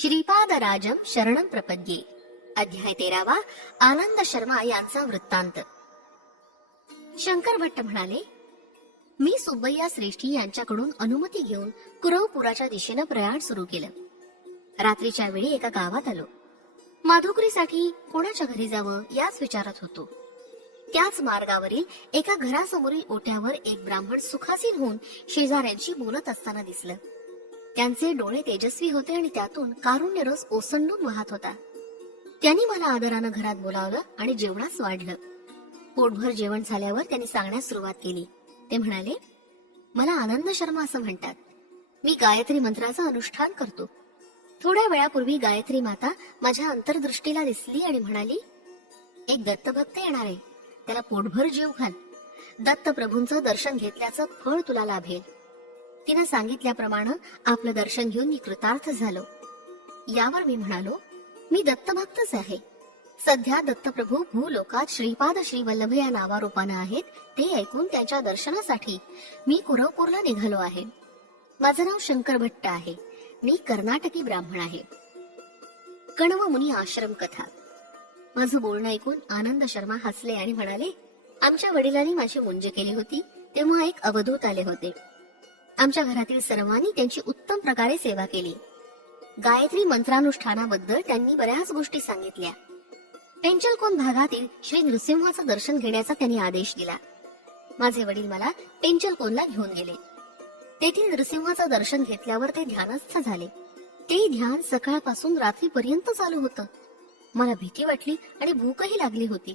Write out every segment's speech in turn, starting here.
श्रीपादराजम शरणम प्रपद्ये अध्याय तेरावा आनंद शर्मा यांचा वृत्तांत शंकर भट्ट म्हणाले मी सुब्बैया श्रेष्ठी यांच्याकडून अनुमती घेऊन कुरवपुराच्या दिशेनं प्रयाण सुरू केलं रात्रीच्या वेळी एका गावात आलो माधुकरीसाठी कोणाच्या घरी जावं याच विचारत होतो त्याच मार्गावरील एका घरासमोरील ओट्यावर एक ब्राह्मण सुखासीन होऊन शेजाऱ्यांशी बोलत असताना दिसलं त्यांचे डोळे तेजस्वी होते आणि त्यातून कारुण्य रस ओसंडून वाहत होता त्यांनी मला आदरानं घरात बोलावलं आणि जेवणास वाढलं पोटभर जेवण झाल्यावर त्यांनी सांगण्यास सुरुवात केली ते म्हणाले मला आनंद शर्मा असं म्हणतात मी गायत्री मंत्राचं अनुष्ठान करतो थोड्या वेळापूर्वी गायत्री माता माझ्या अंतर्दृष्टीला दिसली आणि म्हणाली एक दत्तभक्त येणार आहे त्याला पोटभर जीव घाल दत्त प्रभूंचं दर्शन घेतल्याचं फळ तुला लाभेल तिनं सांगितल्याप्रमाणे आपलं दर्शन घेऊन मी कृतार्थ झालो यावर मी म्हणालो मी दत्तभक्तच आहे सध्या दत्तप्रभू भूलोकात श्रीपाद श्री वल्लभ या नावारूपानं आहेत ते ऐकून त्यांच्या दर्शनासाठी मी कुरवपूरला निघालो आहे माझं नाव शंकर भट्ट आहे मी कर्नाटकी ब्राह्मण आहे कणव मुनी आश्रम कथा माझं बोलणं ऐकून आनंद शर्मा हसले आणि म्हणाले आमच्या वडिलांनी माझी मुंज केली होती तेव्हा एक अवधूत आले होते आमच्या घरातील सर्वांनी त्यांची उत्तम प्रकारे सेवा केली गायत्री मंत्रानुष्ठानाबद्दल त्यांनी बऱ्याच गोष्टी सांगितल्या पेंचलकोन भागातील श्री नृसिंहाचं दर्शन घेण्याचा त्यांनी आदेश दिला माझे वडील मला पेंचलकोनला घेऊन गेले तेथील नृसिंहाचं दर्शन घेतल्यावर ते ध्यानस्थ झाले ते ध्यान सकाळपासून रात्रीपर्यंत चालू होत मला भीती वाटली आणि भूकही लागली होती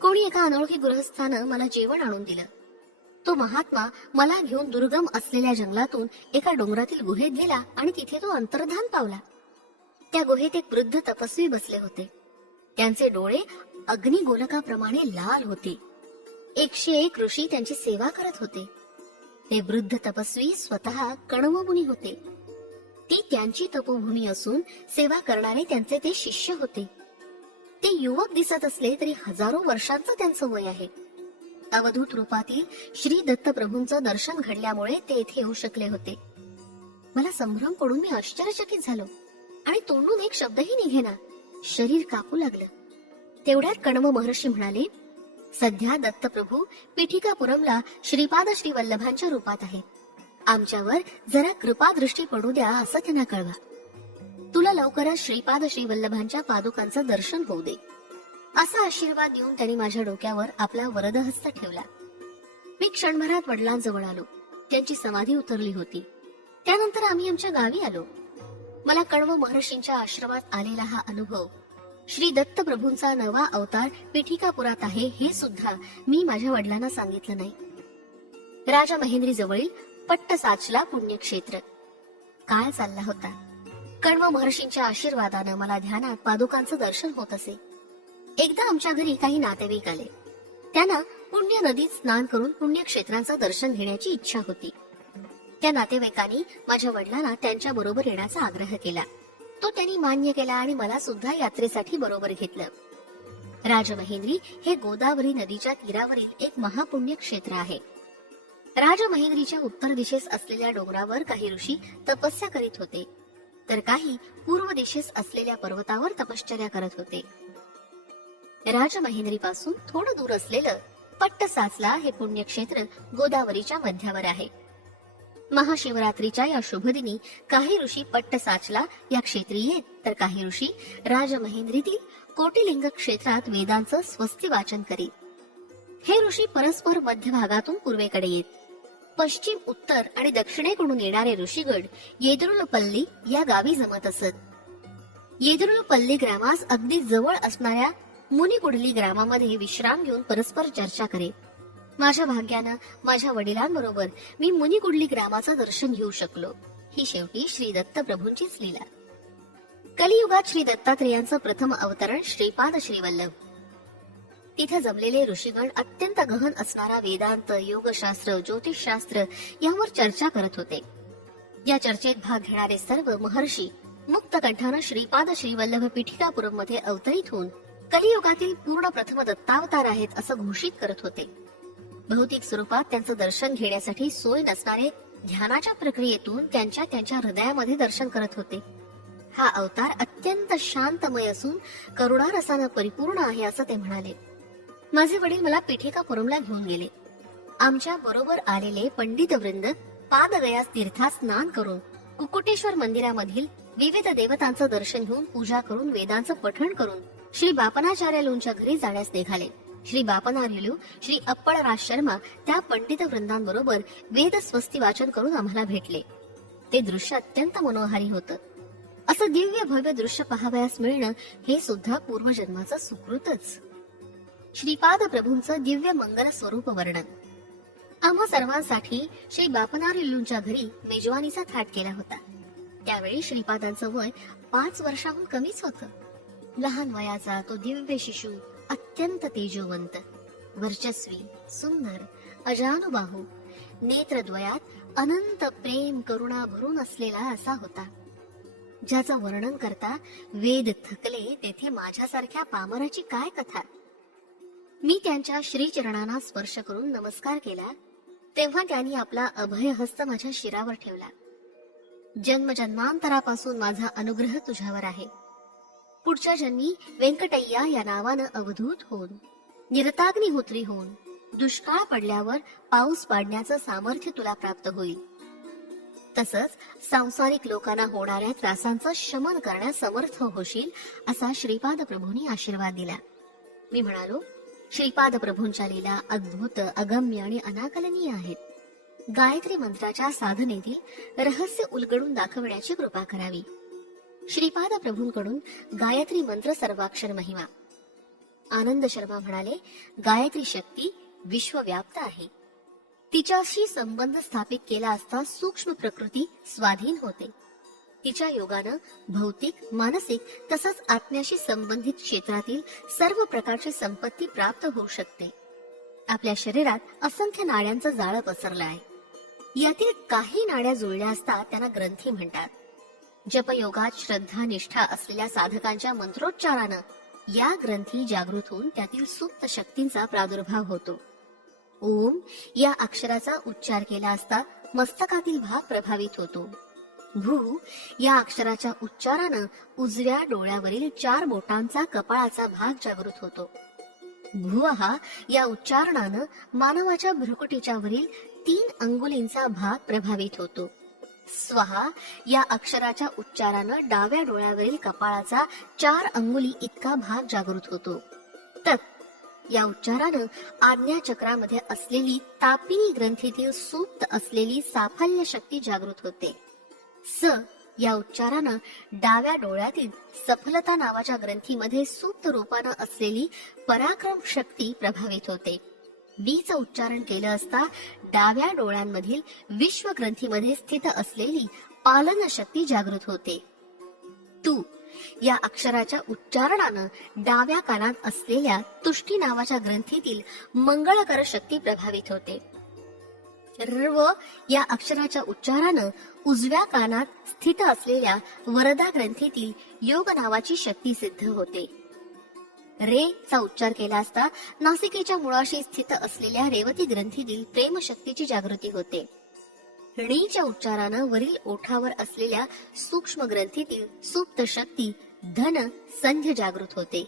कोणी एका अनोळखी गृहस्थानं मला जेवण आणून दिलं तो महात्मा मला घेऊन दुर्गम असलेल्या जंगलातून एका डोंगरातील गुहेत गेला आणि तिथे तो अंतर्धान पावला त्या गुहेत एक वृद्ध तपस्वी बसले होते त्यांचे डोळे अग्निगोलकाप्रमाणे लाल होते एकशे एक ऋषी त्यांची सेवा करत होते ते वृद्ध तपस्वी स्वतः कणवमुनी होते ती त्यांची तपोभूमी असून सेवा करणारे त्यांचे ते शिष्य होते ते युवक दिसत असले तरी हजारो वर्षांचं त्यांचं वय आहे अवधूत रूपातील श्री दत्त दर्शन घडल्यामुळे ते इथे येऊ शकले होते मला संभ्रम पडून मी आश्चर्यचकित झालो आणि तोंडून एक शब्दही निघेना शरीर कापू लागलं तेवढ्यात कणव महर्षी म्हणाले सध्या दत्तप्रभू पिठिकापुरमला श्रीपाद श्री वल्लभांच्या रूपात आहे आमच्यावर जरा कृपा दृष्टी पडू द्या असं त्यांना कळवा तुला लवकरच श्रीपाद श्री वल्लभांच्या पादुकांचं दर्शन होऊ दे असा आशीर्वाद देऊन त्यांनी माझ्या डोक्यावर आपला वरदहस्त ठेवला मी क्षणभरात वडिलांजवळ आलो त्यांची समाधी उतरली होती त्यानंतर आम्ही आमच्या गावी आलो मला कण्व महर्षींच्या आश्रमात आलेला हा अनुभव श्री दत्त प्रभूंचा नवा अवतार पिठिकापुरात आहे हे सुद्धा मी माझ्या वडिलांना सांगितलं नाही राजा महेंद्री जवळील पट्ट साचला पुण्यक्षेत्र काय चालला होता कण्व महर्षींच्या आशीर्वादानं मला ध्यानात पादुकांचं दर्शन होत असे एकदा आमच्या घरी काही नातेवाईक आले त्यांना पुण्य नदीत स्नान करून पुण्यक्षेत्रांचं दर्शन घेण्याची इच्छा होती त्या नातेवाईकांनी माझ्या वडिलांना त्यांच्या बरोबर येण्याचा आग्रह केला तो त्यांनी मान्य केला आणि मला सुद्धा यात्रेसाठी बरोबर घेतलं राजमहेंद्री हे गोदावरी नदीच्या तीरावरील एक महापुण्य क्षेत्र आहे राजमहेंद्रीच्या उत्तर दिशेस असलेल्या डोंगरावर काही ऋषी तपस्या करीत होते तर काही पूर्व दिशेस असलेल्या पर्वतावर तपश्चर्या करत होते राजमहेंद्री पासून थोडं दूर असलेलं पट्ट साचला हे पुण्यक्षेत्र गोदावरीच्या मध्यावर आहे महाशिवरात्रीच्या या शुभदिनी काही ऋषी पट्ट साचला या क्षेत्री येत तर काही ऋषी राजमहेंद्रीतील कोटिलिंग क्षेत्रात वेदांचं स्वस्ती वाचन करीत हे ऋषी परस्पर मध्य भागातून पूर्वेकडे येत पश्चिम उत्तर आणि दक्षिणेकडून येणारे ऋषीगड येदरुलपल्ली या गावी जमत असत येदरुलपल्ली ग्रामास अगदी जवळ असणाऱ्या मुनी कुडली ग्रामामध्ये विश्राम घेऊन परस्पर चर्चा करेल माझ्या भाग्यानं माझ्या वडिलांबरोबर मी मुनी कुडली ग्रामाचं दर्शन घेऊ शकलो ही शेवटी श्री दत्त प्रभूंचीच लीला कलियुगात श्री दत्तात्रेयांचं प्रथम अवतरण श्रीपाद श्रीवल्लभ तिथे जमलेले ऋषीगण अत्यंत गहन असणारा वेदांत योगशास्त्र ज्योतिषशास्त्र यावर चर्चा करत होते या चर्चेत भाग घेणारे सर्व महर्षी मुक्त कंठानं श्रीपाद श्रीवल्लभ पिठिकापुरम मध्ये अवतरित होऊन कलियुगातील पूर्ण प्रथम दत्तावतार आहेत असं घोषित करत होते भौतिक स्वरूपात त्यांचं दर्शन घेण्यासाठी सोय नसणारे ध्यानाच्या प्रक्रियेतून त्यांच्या त्यांच्या हृदयामध्ये दर्शन करत होते हा अवतार अत्यंत शांतमय असून करुणा रसानं परिपूर्ण आहे असं ते म्हणाले माझे वडील मला पुरमला घेऊन गेले आमच्या बरोबर आलेले पंडित वृंद पादगयास तीर्थात स्नान करून कुकुटेश्वर मंदिरामधील विविध देवतांचं दर्शन घेऊन पूजा करून वेदांचं पठण करून श्री बापनाचार्य बापनाचार्यलूंच्या घरी जाण्यास निघाले श्री बापनारेलू श्री राज शर्मा त्या पंडित वृंदांबरोबर वेद स्वस्ती वाचन करून आम्हाला भेटले ते दृश्य अत्यंत मनोहारी होत असं दिव्य भव्य दृश्य पाहावयास मिळणं हे सुद्धा पूर्वजन्माचं सुकृतच श्रीपाद प्रभूंचं दिव्य मंगल स्वरूप वर्णन आम्हा सर्वांसाठी श्री बापनारिल्लूंच्या घरी मेजवानीचा थाट केला होता त्यावेळी श्रीपादांचं वय पाच वर्षाहून कमीच होतं लहान वयाचा तो दिव्य शिशू अत्यंत तेजवंत वर्चस्वी सुंदर अजानुबाहू नेत्रद्वयात अनंत प्रेम करुणा भरून असलेला असा होता ज्याचं वर्णन करता वेद थकले तेथे माझ्यासारख्या पामराची काय कथा मी त्यांच्या श्रीचरणांना स्पर्श करून नमस्कार केला तेव्हा त्यांनी आपला अभय हस्त माझ्या शिरावर ठेवला जन्म जन्मांतरापासून माझा अनुग्रह तुझ्यावर आहे पुढच्या जन्मी व्यंकटय्या या नावानं अवधूत होऊन निरताग्निहोत्री होऊन दुष्काळ पडल्यावर पाऊस पाडण्याचं सामर्थ्य तुला प्राप्त होईल तसंच सांसारिक लोकांना होणाऱ्या त्रासांचं शमन करण्यास समर्थ होशील असा श्रीपाद प्रभूंनी आशीर्वाद दिला मी म्हणालो श्रीपाद प्रभूंच्या लीला अद्भुत अगम्य आणि अनाकलनीय आहेत गायत्री मंत्राच्या साधनेतील रहस्य उलगडून दाखवण्याची कृपा करावी श्रीपाद प्रभूंकडून गायत्री मंत्र सर्वाक्षर महिमा आनंद शर्मा म्हणाले गायत्री शक्ती विश्वव्याप्त आहे तिच्याशी संबंध स्थापित केला असता सूक्ष्म प्रकृती स्वाधीन होते तिच्या योगानं भौतिक मानसिक तसंच आत्म्याशी संबंधित क्षेत्रातील सर्व प्रकारची संपत्ती प्राप्त होऊ शकते आपल्या शरीरात असंख्य नाड्यांचं जाळं पसरलं आहे यातील काही नाड्या जुळल्या असता त्यांना ग्रंथी म्हणतात जपयोगात श्रद्धा निष्ठा असलेल्या साधकांच्या मंत्रोच्चारानं या ग्रंथी जागृत होऊन त्यातील सुप्त शक्तींचा प्रादुर्भाव होतो ओम या अक्षराचा उच्चार केला असता मस्तकातील भाग प्रभावित होतो भू या अक्षराच्या उच्चारानं उजव्या डोळ्यावरील चार बोटांचा कपाळाचा भाग जागृत होतो हा या उच्चारणानं मानवाच्या भ्रुकुटीच्या वरील तीन अंगुलींचा भाग प्रभावित होतो स्वाहा या अक्षराच्या उच्चारानं डाव्या डोळ्यावरील कपाळाचा चार अंगुली इतका भाग जागृत होतो तत् या उच्चारानं आज्ञा चक्रामध्ये असलेली तापिनी ग्रंथीतील सुप्त असलेली साफल्य शक्ती जागृत होते स या उच्चारानं डाव्या डोळ्यातील सफलता नावाच्या ग्रंथीमध्ये सुप्त रूपानं असलेली पराक्रम शक्ती प्रभावित होते वीचं उच्चारण केलं असता डाव्या डोळ्यांमधील विश्व ग्रंथीमध्ये स्थित असलेली पालन शक्ती जागृत होते तू या अक्षराच्या उच्चारणानं डाव्या कानात असलेल्या तुष्टी नावाच्या ग्रंथीतील मंगळकर शक्ती प्रभावित होते रव या अक्षराच्या उच्चारानं उजव्या कानात स्थित असलेल्या वरदा ग्रंथीतील योग नावाची शक्ती सिद्ध होते रे चा उच्चार केला असता नासिकेच्या मुळाशी स्थित असलेल्या रेवती ग्रंथीतील प्रेम शक्तीची जागृती होते णीच्या उच्चारानं वरील ओठावर असलेल्या सूक्ष्म ग्रंथीतील सुप्त शक्ती धन संध्य जागृत होते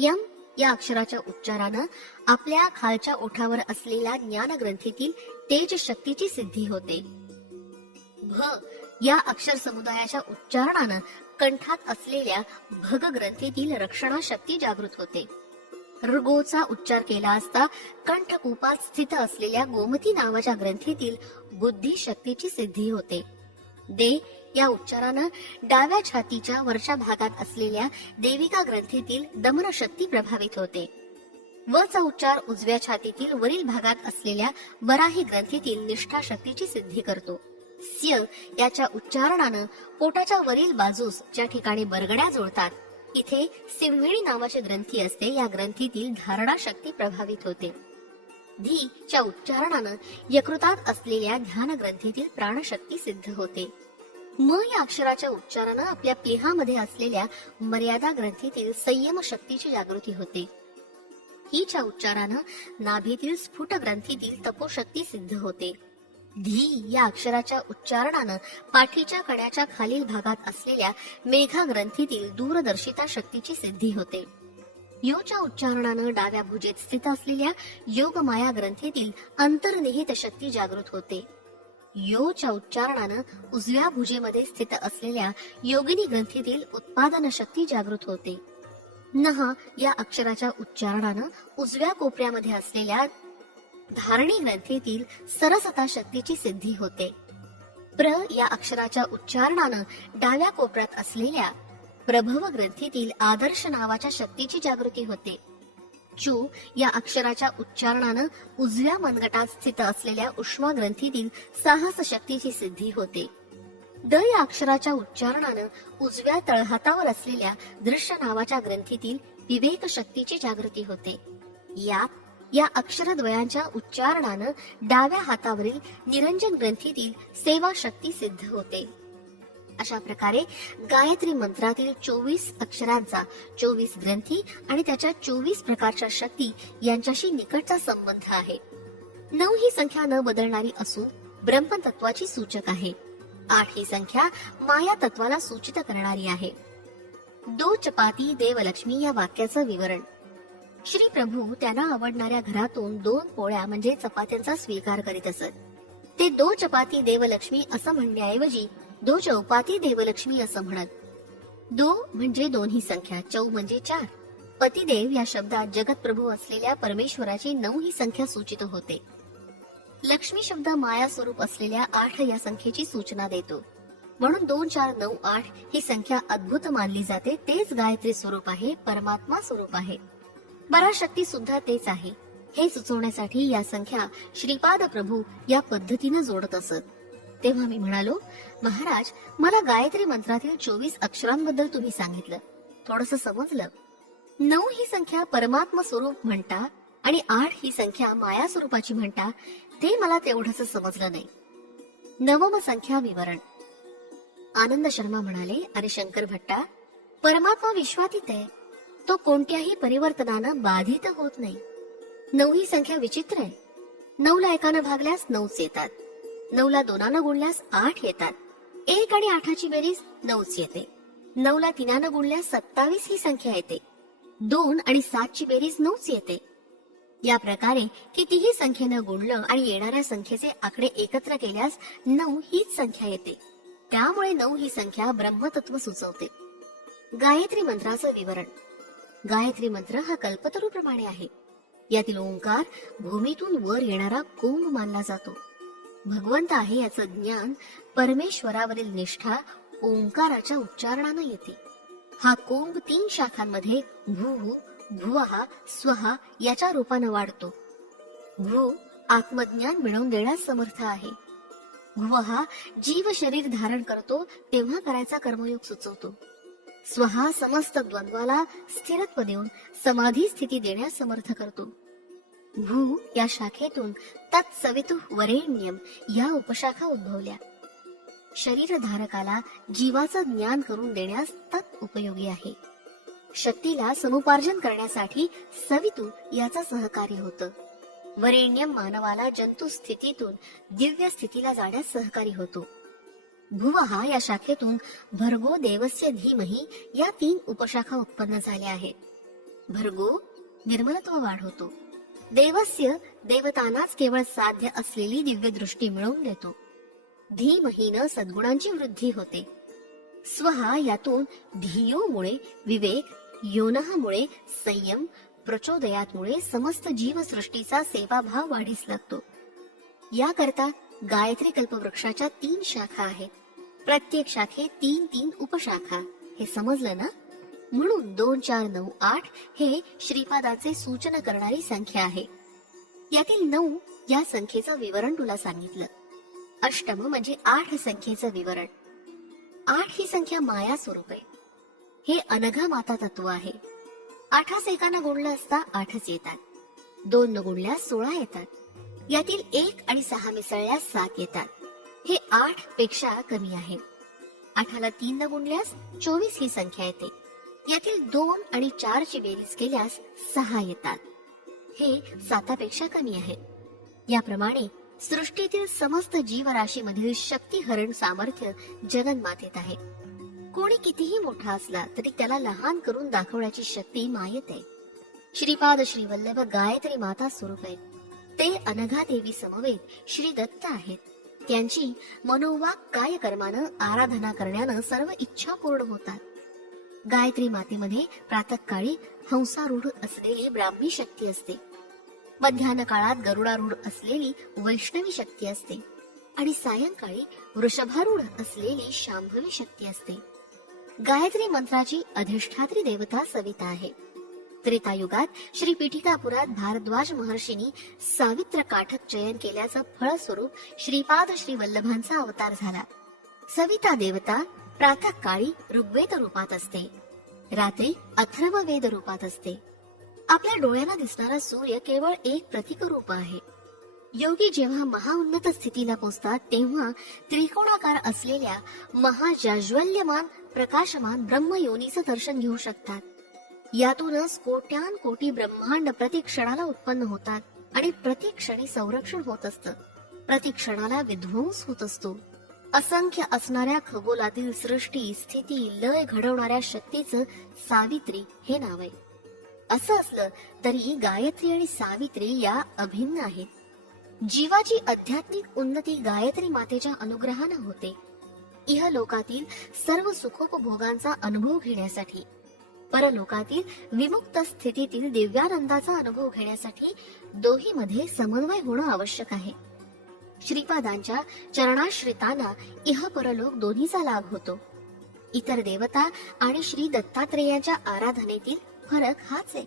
यम या अक्षराच्या उच्चारानं आपल्या खालच्या ओठावर असलेल्या ज्ञान ग्रंथीतील तेज शक्तीची सिद्धी होते भ या अक्षर समुदायाच्या उच्चारणानं कंठात असलेल्या भग ग्रंथीतील रक्षणा शक्ती जागृत होते ऋगोचा उच्चार केला असता कंठकूपात स्थित असलेल्या गोमती नावाच्या ग्रंथीतील बुद्धी शक्तीची सिद्धी होते दे या उच्चारानं डाव्या छातीच्या वरच्या भागात असलेल्या देविका ग्रंथीतील दमन शक्ती प्रभावित होते व चा उच्चार उजव्या छातीतील वरील भागात असलेल्या वराही ग्रंथीतील निष्ठा शक्तीची सिद्धी करतो स्य याच्या उच्चारणानं पोटाच्या वरील बाजूस ज्या ठिकाणी बरगड्या जोडतात इथे सिंहिणी नावाची ग्रंथी असते या ग्रंथीतील धारणा शक्ती प्रभावित होते धी च्या उच्चारणानं यकृतात असलेल्या ध्यान ग्रंथीतील प्राणशक्ती सिद्ध होते म या अक्षराच्या उच्चारानं आपल्या प्लेहामध्ये असलेल्या मर्यादा ग्रंथीतील संयम शक्तीची जागृती होते हीच्या उच्चारानं नाभीतील स्फुट ग्रंथीतील तपोशक्ती सिद्ध होते धी या अक्षराच्या उच्चारणानं पाठीच्या कण्याच्या खालील भागात असलेल्या मेघा ग्रंथीतील दूरदर्शिता शक्तीची सिद्धी होते योच्या उच्चारणानं डाव्या भुजेत स्थित असलेल्या योगमाया ग्रंथीतील अंतर्निहित शक्ती जागृत होते योच्या उच्चारणानं उजव्या भुजेमध्ये स्थित असलेल्या योगिनी ग्रंथीतील उत्पादन शक्ती जागृत होते नह या अक्षराच्या उच्चारणानं उजव्या कोपऱ्यामध्ये असलेल्या धारणी ग्रंथीतील सरसता शक्तीची सिद्धी होते प्र या अक्षराच्या उच्चारणानं डाव्या कोपऱ्यात असलेल्या प्रभव ग्रंथीतील आदर्श नावाच्या शक्तीची जागृती होते चू या अक्षराच्या उच्चारणानं उजव्या मनगटात स्थित असलेल्या उष्मा ग्रंथीतील साहस शक्तीची सिद्धी होते द या अक्षराच्या उच्चारणानं उजव्या तळहातावर असलेल्या दृश्य नावाच्या ग्रंथीतील विवेक शक्तीची जागृती होते यात या अक्षरद्वयांच्या उच्चारणानं डाव्या हातावरील निरंजन ग्रंथीतील सेवा शक्ती सिद्ध होते अशा प्रकारे गायत्री मंत्रातील चोवीस अक्षरांचा चोवीस ग्रंथी आणि त्याच्या चोवीस प्रकारच्या शक्ती यांच्याशी निकटचा संबंध आहे नऊ ही संख्या न बदलणारी असून ब्रह्मतत्वाची सूचक आहे आठ ही संख्या माया तत्वाला सूचित करणारी आहे दो चपाती देवलक्ष्मी या वाक्याचं विवरण श्री प्रभू त्यांना आवडणाऱ्या घरातून दोन पोळ्या म्हणजे चपात्यांचा स्वीकार करीत असत ते दो चपाती देवलक्ष्मी असं म्हणण्याऐवजी दो चौपाती देवलक्ष्मी असं म्हणत दो म्हणजे दोन्ही संख्या चौ म्हणजे चार पतिदेव या शब्दात जगतप्रभू असलेल्या परमेश्वराची नऊ ही संख्या सूचित होते लक्ष्मी शब्द माया स्वरूप असलेल्या आठ या संख्येची सूचना देतो म्हणून दोन चार नऊ आठ ही संख्या अद्भुत मानली जाते तेच गायत्री स्वरूप आहे परमात्मा स्वरूप आहे पराशक्ती सुद्धा तेच आहे हे सुचवण्यासाठी या संख्या श्रीपाद प्रभू या पद्धतीनं जोडत असत तेव्हा मी म्हणालो महाराज मला गायत्री मंत्रातील चोवीस अक्षरांबद्दल तुम्ही सांगितलं थोडस समजलं नऊ ही संख्या परमात्म स्वरूप म्हणता आणि आठ ही संख्या माया स्वरूपाची म्हणता ते मला तेवढंच समजलं नाही नवम संख्या विवरण आनंद शर्मा म्हणाले अरे शंकर भट्टा परमात्मा विश्वातीत आहे तो कोणत्याही परिवर्तनानं बाधित होत नाही नऊ ही संख्या विचित्र आहे नऊला एकानं भागल्यास नऊच येतात नऊला दोनानं गुणल्यास आठ येतात एक आणि आठाची बेरीज नऊच येते नऊला तिनानं गुणल्यास सत्तावीस ही संख्या येते दोन आणि सातची बेरीज नऊच येते या प्रकारे कितीही संख्येनं गुणलं आणि येणाऱ्या संख्येचे आकडे एकत्र केल्यास नऊ हीच संख्या येते त्यामुळे नऊ ही संख्या ब्रह्मतत्व सुचवते गायत्री मंत्राचं विवरण गायत्री मंत्र हा कल्पतरूप्रमाणे आहे यातील ओंकार भूमीतून वर येणारा कुंभ मानला जातो भगवंत आहे याचं ज्ञान परमेश्वरावरील निष्ठा ओंकाराच्या उच्चारणानं येते हा कुंभ तीन शाखांमध्ये भू भुवहा स्वहा याच्या रूपानं वाढतो भू आत्मज्ञान मिळवून देण्यास समर्थ आहे भुवहा जीव शरीर धारण करतो तेव्हा करायचा कर्मयोग सुचवतो स्वहा समस्त द्वंद्वाला स्थिरत्व देऊन समाधी स्थिती देण्यास समर्थ करतो भू या शाखेतून तत्सवितु वरेण्यम या उपशाखा उद्भवल्या शरीरधारकाला जीवाचं ज्ञान करून देण्यास तत् उपयोगी आहे शक्तीला समुपार्जन करण्यासाठी सवितू याचा सहकार्य होतं वरेण्यम मानवाला जंतु स्थितीतून दिव्य स्थितीला जाण्यास सहकारी होतो भुव हा या शाखेतून भरगो देवस्य धीमही या तीन उपशाखा उत्पन्न झाल्या आहेत भरगो निर्मलत्व वाढवतो देवस्य देवतानाच केवळ साध्य असलेली दिव्य दृष्टी मिळवून देतो धीमहीन सद्गुणांची वृद्धी होते स्वहा यातून धियोमुळे विवेक योनहामुळे संयम प्रचोदयातमुळे समस्त जीवसृष्टीचा सेवाभाव वाढीस लागतो याकरता गायत्री कल्पवृक्षाच्या तीन शाखा आहेत प्रत्येक शाखे तीन तीन उपशाखा हे समजलं ना म्हणून दोन चार नऊ आठ हे श्रीपादाचे सूचना करणारी संख्या आहे यातील नऊ या संख्येचं विवरण तुला सांगितलं अष्टम म्हणजे आठ संख्येचं विवरण आठ ही संख्या माया स्वरूप आहे हे अनघा माता तत्व आहे आठास एकाना गुणलं असता आठच येतात दोन न गुणल्यास सोळा येतात यातील एक आणि सहा मिसळल्यास सात येतात हे आठ पेक्षा कमी आहे आठाला तीन न गुणल्यास चोवीस ही संख्या येते यातील दोन आणि चार ची बेरीज केल्यास सहा येतात हे सातापेक्षा कमी आहे याप्रमाणे सृष्टीतील समस्त जीवराशीमधील शक्ती हरण सामर्थ्य मातेत आहे कोणी कितीही मोठा असला तरी त्याला लहान करून दाखवण्याची शक्ती मायेत आहे श्रीपाद श्रीवल्लभ गायत्री माता स्वरूप आहेत ते अनघा देवी समवेत श्री दत्त आहेत त्यांची मनोवाक कायकर्मानं आराधना करण्यानं सर्व इच्छा पूर्ण होतात गायत्री मातेमध्ये प्रातकाळी हंसारूढ असलेली ब्राह्मी शक्ती असते मध्यान काळात गरुडारूढ असलेली वैष्णवी शक्ती असते आणि सायंकाळी वृषभारूढ असलेली शांभवी शक्ती असते गायत्री मंत्राची अधिष्ठात्री देवता सविता आहे त्रेतायुगात श्री पिठिकापुरात भारद्वाज महर्षीनी सावित्र काठक चयन केल्याचं फळस्वरूप श्रीपाद श्री वल्लभांचा अवतार झाला सविता देवता प्रात काळी ऋग्वेद रूपात असते रात्री अथर्व वेद रूपात असते आपल्या डोळ्यांना दिसणारा सूर्य केवळ एक प्रतीक रूप आहे योगी जेव्हा महाउन्नत स्थितीला पोहोचतात तेव्हा त्रिकोणाकार असलेल्या महाजाज्वल्यमान प्रकाशमान ब्रह्मयोनीचं दर्शन घेऊ शकतात यातूनच कोट्यान कोटी ब्रह्मांड प्रतिक्षणाला उत्पन्न होतात आणि प्रतिक्षणी संरक्षण होत असत प्रतिक्षणाला विध्वंस होत असतो असंख्य असणाऱ्या खगोलातील सृष्टी स्थिती लय घडवणाऱ्या शक्तीचं सावित्री हे नाव आहे असं असलं तरी गायत्री आणि सावित्री या अभिन्न आहेत जीवाची आध्यात्मिक उन्नती गायत्री मातेच्या अनुग्रहाने होते इह लोकातील सर्व सुखोपभोगांचा अनुभव घेण्यासाठी परलोकातील विमुक्त स्थितीतील दिव्यानंदाचा अनुभव घेण्यासाठी दोही मध्ये समन्वय होणं आवश्यक आहे श्रीपादांच्या चरणाश्रितांना इह परलोक दोन्हीचा लाभ होतो इतर देवता आणि श्री दत्तात्रेयाच्या आराधनेतील फरक हाच आहे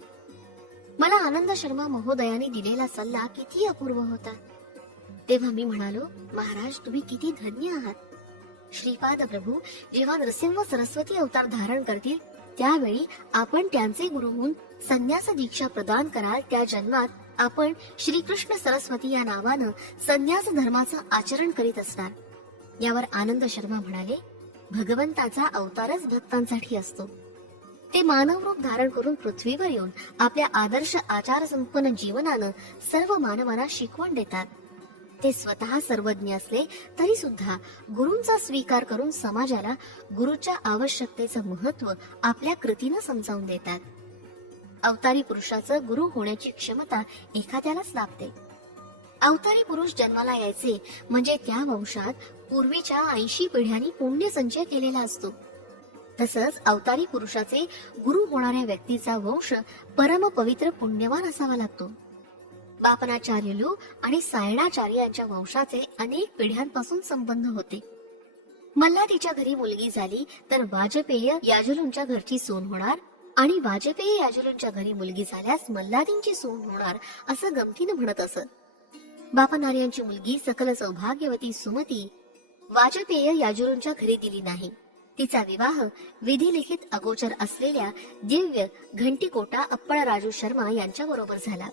मला आनंद शर्मा महोदयाने दिलेला सल्ला किती अपूर्व होता तेव्हा मी म्हणालो महाराज तुम्ही किती धन्य आहात श्रीपाद प्रभू जेव्हा नृसिंह सरस्वती अवतार धारण करतील त्यावेळी आपण त्यांचे गुरु होऊन संन्यास दीक्षा प्रदान कराल त्या जन्मात आपण श्रीकृष्ण सरस्वती या नावानं संन्यास धर्माचं आचरण करीत असणार यावर आनंद शर्मा म्हणाले भगवंताचा अवतारच भक्तांसाठी असतो ते मानव रूप धारण करून पृथ्वीवर येऊन आपल्या आदर्श आचार संपन्न जीवनानं सर्व मानवांना शिकवण देतात ते स्वतः सर्वज्ञ असले तरी सुद्धा गुरूंचा स्वीकार करून समाजाला गुरुच्या आवश्यकतेचं महत्व आपल्या कृतीनं समजावून देतात अवतारी पुरुषाचं गुरु होण्याची क्षमता एखाद्यालाच लाभते अवतारी पुरुष जन्माला यायचे म्हणजे त्या वंशात पूर्वीच्या ऐंशी पिढ्यांनी पुण्य संचय केलेला असतो तसंच अवतारी पुरुषाचे गुरु होणाऱ्या व्यक्तीचा वंश परम पवित्र पुण्यवान असावा लागतो बापनाचार्यलू आणि सायणाचार्य यांच्या वंशाचे अनेक पिढ्यांपासून संबंध होते तिच्या घरी मुलगी झाली तर वाजपेय याजुलूंच्या घरची सोन होणार आणि वाजपेयी याजुलूंच्या घरी मुलगी झाल्यास मल्लादींची सोन होणार असं गमतीनं म्हणत असत बापनार्यांची मुलगी सकल सौभाग्यवती सुमती वाजपेय याजुलूंच्या घरी दिली नाही तिचा विवाह विधिलिखित अगोचर असलेल्या दिव्य घंटीकोटा अप्पळ राजू शर्मा यांच्या बरोबर झाला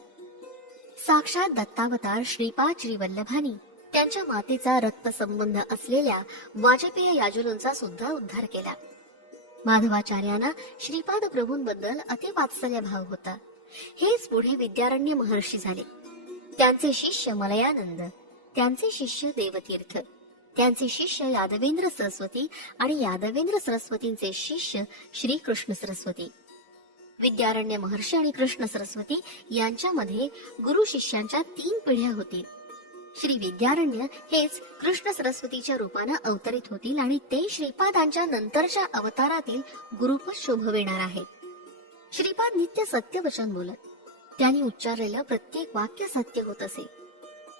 साक्षात दत्तावतार श्रीपाद श्री वल्लभानी त्यांच्या मातेचा रक्त संबंध असलेल्या वाजपेय याजुनचा सुद्धा उद्धार केला माधवाचार्यांना श्रीपाद प्रभूंबद्दल अतिवात्सल्य भाव होता हेच पुढे विद्यारण्य महर्षी झाले त्यांचे शिष्य मलयानंद त्यांचे शिष्य देवतीर्थ त्यांचे शिष्य यादवेंद्र सरस्वती आणि यादवेंद्र सरस्वतींचे शिष्य श्रीकृष्ण सरस्वती विद्यारण्य महर्षी आणि कृष्ण सरस्वती यांच्यामध्ये गुरु शिष्यांच्या तीन पिढ्या होतील श्री विद्यारण्य हेच कृष्ण सरस्वतीच्या रूपानं अवतरित होतील आणि ते श्रीपादांच्या नंतरच्या अवतारातील गुरुपद शोभविणार आहेत श्रीपाद नित्य सत्य वचन बोलत त्यांनी उच्चारलेलं प्रत्येक वाक्य सत्य होत असे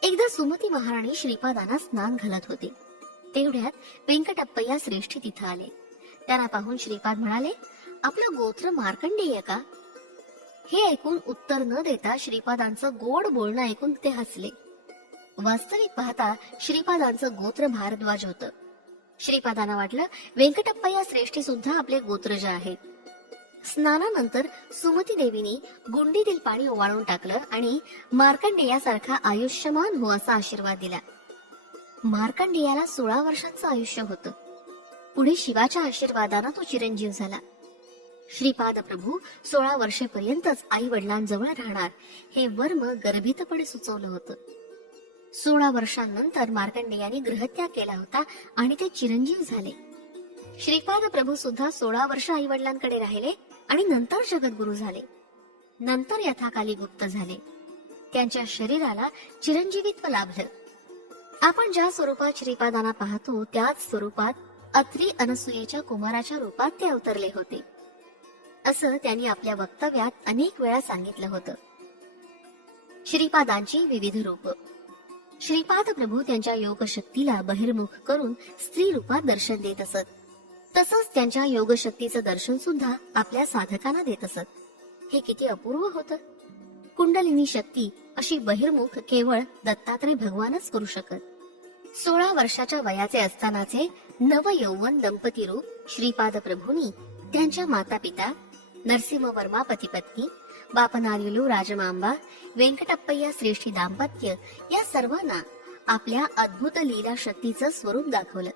एकदा सुमती महाराणी श्रीपादांना स्नान घालत होते तेवढ्यात व्यंकटप्पया श्रेष्ठी तिथं आले त्यांना पाहून श्रीपाद म्हणाले आपलं गोत्र मार्कंडेय का हे ऐकून उत्तर न देता श्रीपादांचं गोड बोलणं ऐकून ते हसले वास्तविक पाहता श्रीपादांचं गोत्र भारद्वाज होत श्रीपादांना वाटलं व्यंकटप्पा या श्रेष्ठी सुद्धा आपले गोत्रज आहेत स्नानानंतर सुमती देवीनी गुंडीतील पाणी ओवाळून टाकलं आणि मार्कंडेयासारखा आयुष्यमान हो असा आशीर्वाद दिला मार्कंडेयाला सोळा वर्षांचं आयुष्य होतं पुढे शिवाच्या आशीर्वादानं तो चिरंजीव झाला श्रीपाद प्रभू सोळा वर्षेपर्यंतच आई वडिलांजवळ राहणार हे वर्म गर्भितपणे सुचवलं होतं सोळा वर्षांनंतर मार्कंडेयांनी गृहत्याग केला होता आणि ते चिरंजीव झाले श्रीपाद प्रभू सुद्धा सोळा वर्ष आई वडिलांकडे राहिले आणि नंतर जगद्गुरु झाले नंतर यथाकाली गुप्त झाले त्यांच्या शरीराला चिरंजीवित्व लाभलं आपण ज्या स्वरूपात श्रीपादांना पाहतो त्याच स्वरूपात अत्री अनसुयेच्या कुमाराच्या रूपात ते अवतरले होते असं त्यांनी आपल्या वक्तव्यात अनेक वेळा सांगितलं होतं श्रीपादांची विविध रूप श्रीपाद प्रभू त्यांच्या योगशक्तीला बहिर्मुख करून स्त्री रूपात दर्शन देत असत तसंच त्यांच्या योगशक्तीचं दर्शन सुद्धा आपल्या साधकांना देत असत हे किती अपूर्व होतं कुंडलिनी शक्ती अशी बहिर्मुख केवळ दत्तात्रय भगवानच करू शकत सोळा वर्षाच्या वयाचे असतानाचे नव यौवन दंपती रूप श्रीपाद प्रभूंनी त्यांच्या माता पिता वर्मा पती पत्नी बापनाल्युलू राजमांबा व्यंकटप्पय्या श्रेष्ठी दाम्पत्य या सर्वांना आपल्या अद्भुत लीला शक्तीचं स्वरूप दाखवलं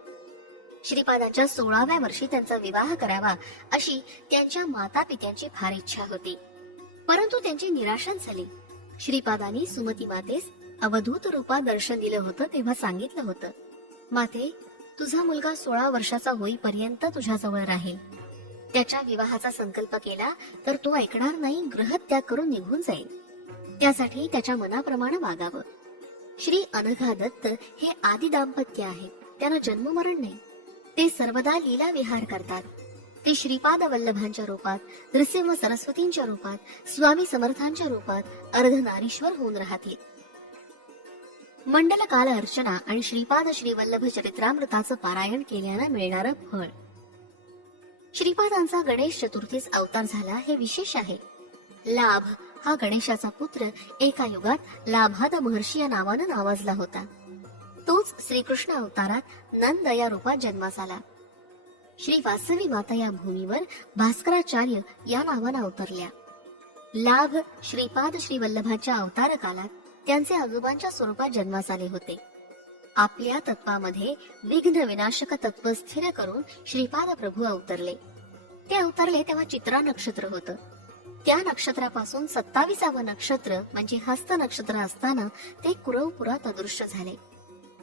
श्रीपादाच्या सोळाव्या वर्षी त्यांचा विवाह करावा अशी त्यांच्या माता पित्यांची फार इच्छा होती परंतु त्यांची निराशा झाली श्रीपादांनी सुमती मातेस अवधूत रूपात दर्शन दिलं होतं तेव्हा सांगितलं होतं माते तुझा मुलगा सोळा वर्षाचा होईपर्यंत तुझ्याजवळ राहील त्याच्या विवाहाचा संकल्प केला तर तो ऐकणार नाही ग्रह त्याग करून निघून जाईल त्यासाठी त्याच्या मनाप्रमाणे वागावं श्री अनघा दत्त हे आदि दाम्पत्य आहे त्यांना जन्ममरण नाही ते सर्वदा लीला विहार करतात ते श्रीपाद वल्लभांच्या रूपात नृसिंह सरस्वतींच्या रूपात स्वामी समर्थांच्या रूपात अर्धनारीश्वर होऊन राहतील मंडल काल अर्चना आणि श्रीपाद श्रीवल्लभ चरित्रामृताचं पारायण केल्यानं मिळणारं फळ श्रीपादांचा गणेश चतुर्थीस अवतार झाला हे विशेष आहे लाभ हा गणेशाचा पुत्र एका युगात लाभाद महर्षी या नावानं नावाजला होता तोच श्रीकृष्ण अवतारात नंद या रूपात जन्मास आला श्री वासवी माता या भूमीवर भास्कराचार्य या नावानं अवतरल्या लाभ श्रीपाद श्री वल्लभाच्या अवतार कालात त्यांचे आजोबांच्या स्वरूपात जन्मास आले होते आपल्या तत्वामध्ये विघ्न विनाशक तत्व स्थिर करून श्रीपाद प्रभू अवतरले ते अवतरले तेव्हा चित्रा नक्षत्र होतं त्या नक्षत्रापासून सत्तावीसावं नक्षत्र म्हणजे हस्त नक्षत्र असताना ते कुरवपुरात अदृश्य झाले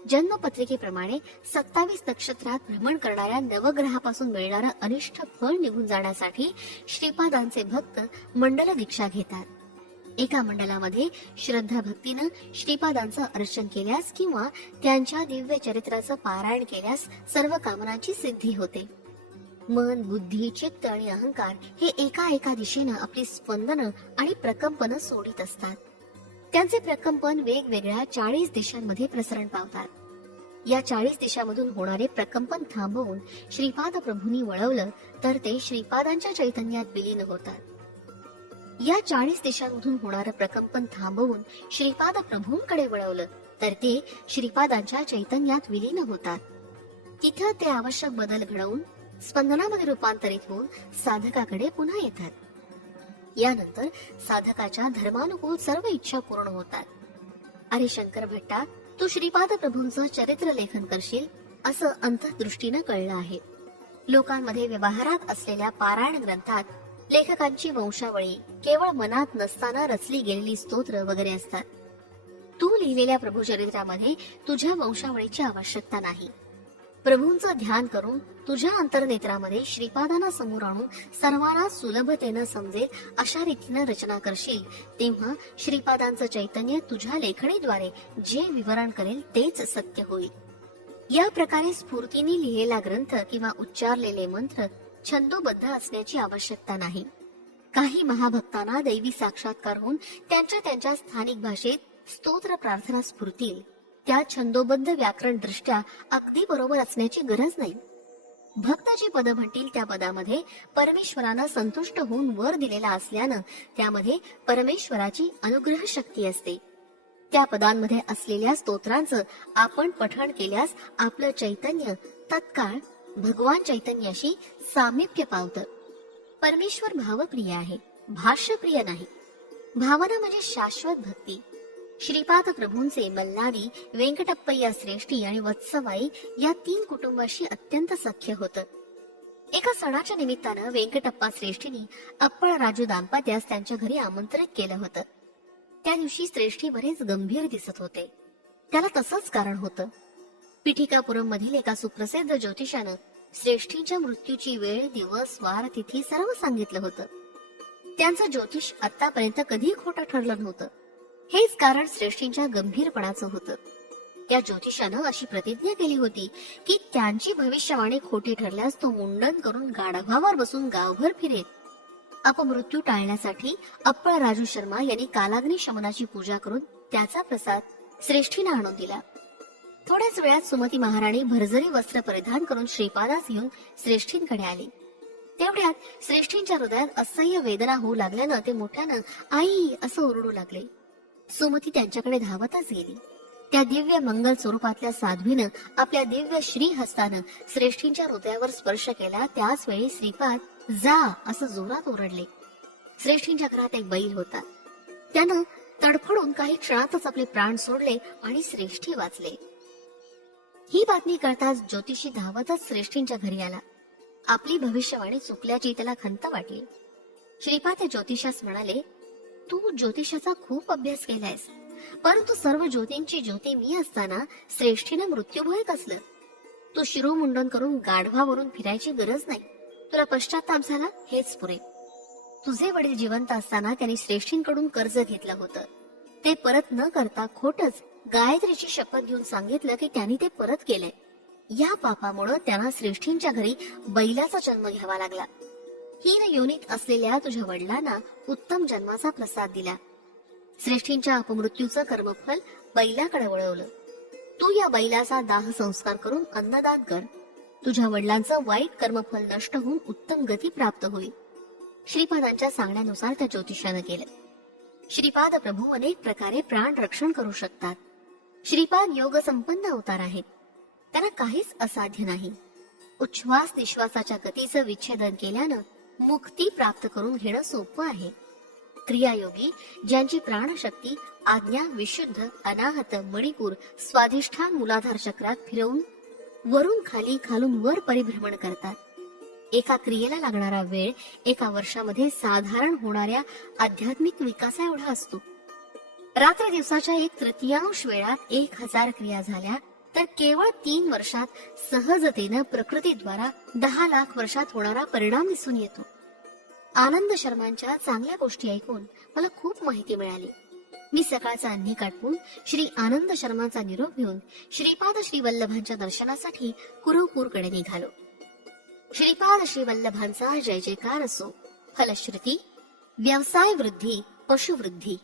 जन्मपत्रिकेप्रमाणे सत्तावीस नक्षत्रात भ्रमण करणाऱ्या नवग्रहापासून मिळणारं अनिष्ट फळ निघून जाण्यासाठी श्रीपादांचे भक्त मंडल दीक्षा घेतात एका मंडळामध्ये श्रद्धा भक्तीनं श्रीपादांचं अर्चन केल्यास किंवा त्यांच्या दिव्य चरित्राचं पारायण केल्यास सर्व कामनाची सिद्धी होते मन बुद्धी चित्त आणि अहंकार हे एका एका दिशेनं आपली स्पंदनं आणि प्रकंपनं सोडित असतात त्यांचे प्रकंपन वेगवेगळ्या चाळीस दिशांमध्ये प्रसरण पावतात या चाळीस देशांमधून होणारे प्रकंपन थांबवून श्रीपाद प्रभूंनी वळवलं तर ते श्रीपादांच्या चैतन्यात विलीन होतात या चाळीस देशांमधून होणारं प्रकंपन थांबवून श्रीपाद प्रभूंकडे वळवलं तर ते श्रीपादांच्या चैतन्यात विलीन होतात तिथं ते आवश्यक बदल घडवून स्पंदनामध्ये रूपांतरित होऊन साधकाकडे पुन्हा येतात यानंतर साधकाच्या धर्मानुकूल सर्व इच्छा पूर्ण होतात अरे शंकर भट्टा तू श्रीपाद प्रभूंचं चरित्र लेखन करशील असं अंतदृष्टीनं कळलं आहे लोकांमध्ये व्यवहारात असलेल्या पारायण ग्रंथात लेखकांची वंशावळी केवळ मनात नसताना रचली गेलेली स्तोत्र वगैरे असतात तू लिहिलेल्या प्रभूचरित्रामध्ये तुझ्या वंशावळीची आवश्यकता नाही प्रभूंचं ध्यान करून तुझ्या अंतर्नेत्रामध्ये श्रीपादांना समोर आणून सर्वांना सुलभतेनं समजेल अशा रीतीनं रचना करशील तेव्हा श्रीपादांचं चैतन्य तुझ्या लेखणीद्वारे जे विवरण करेल तेच सत्य होईल या प्रकारे स्फूर्तीने लिहिलेला ग्रंथ किंवा उच्चारलेले मंत्र छंदोबद्ध असण्याची आवश्यकता नाही काही महाभक्तांना दैवी साक्षात्कार होऊन त्यांच्या त्यांच्या स्थानिक भाषेत स्तोत्र प्रार्थना स्फुरतील त्या छंदोबद्ध व्याकरण दृष्ट्या अगदी बरोबर असण्याची गरज नाही भक्त जी पद म्हणतील त्या पदामध्ये परमेश्वरानं संतुष्ट होऊन वर दिलेला असल्यानं त्यामध्ये परमेश्वराची अनुग्रह शक्ती असते त्या पदांमध्ये असलेल्या स्तोत्रांचं आपण पठण केल्यास आपलं चैतन्य तत्काळ भगवान चैतन्याशी सामिप्य पावत परमेश्वर भावप्रिय आहे भाष्यप्रिय नाही भावना म्हणजे शाश्वत भक्ती श्रीपाद प्रभूंचे मल्लारी वेंकटप्पय्या श्रेष्ठी आणि वत्सवाई या तीन कुटुंबाशी अत्यंत सख्य होतं एका सणाच्या निमित्तानं वेंकटप्पा श्रेष्ठीने अप्पळ राजू दाम्पत्यास त्यांच्या घरी आमंत्रित केलं होतं त्या दिवशी श्रेष्ठी बरेच गंभीर दिसत होते त्याला तसंच कारण होतं पिठिकापुरम मधील एका सुप्रसिद्ध ज्योतिषानं श्रेष्ठींच्या मृत्यूची वेळ दिवस वार तिथी सर्व सांगितलं होतं त्यांचं ज्योतिष आतापर्यंत कधी खोटं ठरलं नव्हतं हेच कारण श्रेष्ठींच्या गंभीरपणाचं होतं त्या ज्योतिषानं अशी प्रतिज्ञा केली होती की त्यांची भविष्यवाणी खोटी ठरल्यास तो मुंडन करून गाढवावर बसून गावभर फिरेल अपमृत्यू टाळण्यासाठी अप्पळ राजू शर्मा यांनी कालाग्नी शमनाची पूजा करून त्याचा प्रसाद श्रेष्ठीनं आणून दिला थोड्याच वेळात सुमती महाराणी भरजरी वस्त्र परिधान करून श्रीपादास येऊन श्रेष्ठींकडे आले तेवढ्यात श्रेष्ठींच्या हृदयात असह्य वेदना होऊ लागल्यानं ते मोठ्यानं आई असं ओरडू लागले सुमती त्यांच्याकडे धावतच गेली त्या दिव्य मंगल स्वरूपातल्या साध्वीनं आपल्या दिव्य श्रीहस्तानं श्रेष्ठींच्या हृदयावर स्पर्श केला त्याच वेळी श्रीपाद जा असं जोरात ओरडले श्रेष्ठींच्या घरात एक बैल होता त्यानं तडफडून काही क्षणातच आपले प्राण सोडले आणि श्रेष्ठी वाचले ही बातमी कळताच ज्योतिषी धावतच श्रेष्ठींच्या घरी आला आपली भविष्यवाणी चुकल्याची त्याला खंत वाटली श्रीपाद ज्योतिषास म्हणाले तू ज्योतिषाचा खूप अभ्यास केलायस परंतु सर्व ज्योतींची ज्योती मी असताना श्रेष्ठीनं मृत्यूभय कसलं तू शिरोमुंडन करून गाढवावरून फिरायची गरज नाही तुला पश्चाताप झाला हेच पुरे तुझे वडील जिवंत असताना त्यांनी श्रेष्ठींकडून कर्ज घेतलं होतं ते परत न करता खोटच गायत्रीची शपथ घेऊन सांगितलं की त्यांनी ते परत केले या पापामुळे त्यांना श्रेष्ठींच्या घरी बैलाचा जन्म घ्यावा लागला हीन योनीत असलेल्या तुझ्या वडिलांना उत्तम जन्माचा प्रसाद दिला श्रेष्ठींच्या अपमृत्यूचं कर्मफल बैलाकडे वळवलं तू या बैलाचा दाह संस्कार करून अन्नदान कर तुझ्या वडिलांचं वाईट कर्मफल नष्ट होऊन उत्तम गती प्राप्त होईल श्रीपादांच्या सांगण्यानुसार त्या ज्योतिषानं केलं श्रीपाद प्रभू अनेक प्रकारे प्राण रक्षण करू शकतात श्रीपाद योग संपन्न अवतार आहेत त्यांना काहीच असाध्य नाही उच्छ्वास निश्वासाच्या गतीचं विच्छेदन केल्यानं मुक्ती प्राप्त करून घेणं सोपं आहे क्रियायोगी ज्यांची प्राणशक्ती आज्ञा विशुद्ध अनाहत मणिपूर स्वाधिष्ठान मुलाधार चक्रात फिरवून वरून खाली खालून वर परिभ्रमण करतात एका क्रियेला लागणारा वेळ एका वर्षामध्ये साधारण होणाऱ्या आध्यात्मिक विकासा एवढा असतो रात्र दिवसाच्या एक तृतीयांश वेळात एक हजार क्रिया झाल्या तर केवळ तीन वर्षात सहजतेनं प्रकृतीद्वारा दहा लाख वर्षात होणारा परिणाम दिसून येतो आनंद शर्मांच्या चांगल्या गोष्टी ऐकून मला खूप माहिती मिळाली मी सकाळचा अन्नी काटपून श्री आनंद शर्माचा निरोप घेऊन श्रीपाद श्री वल्लभांच्या दर्शनासाठी कुरुपूरकडे निघालो श्रीपाद श्री वल्लभांचा जय जयकार असो फलश्रुती व्यवसाय वृद्धी पशुवृद्धी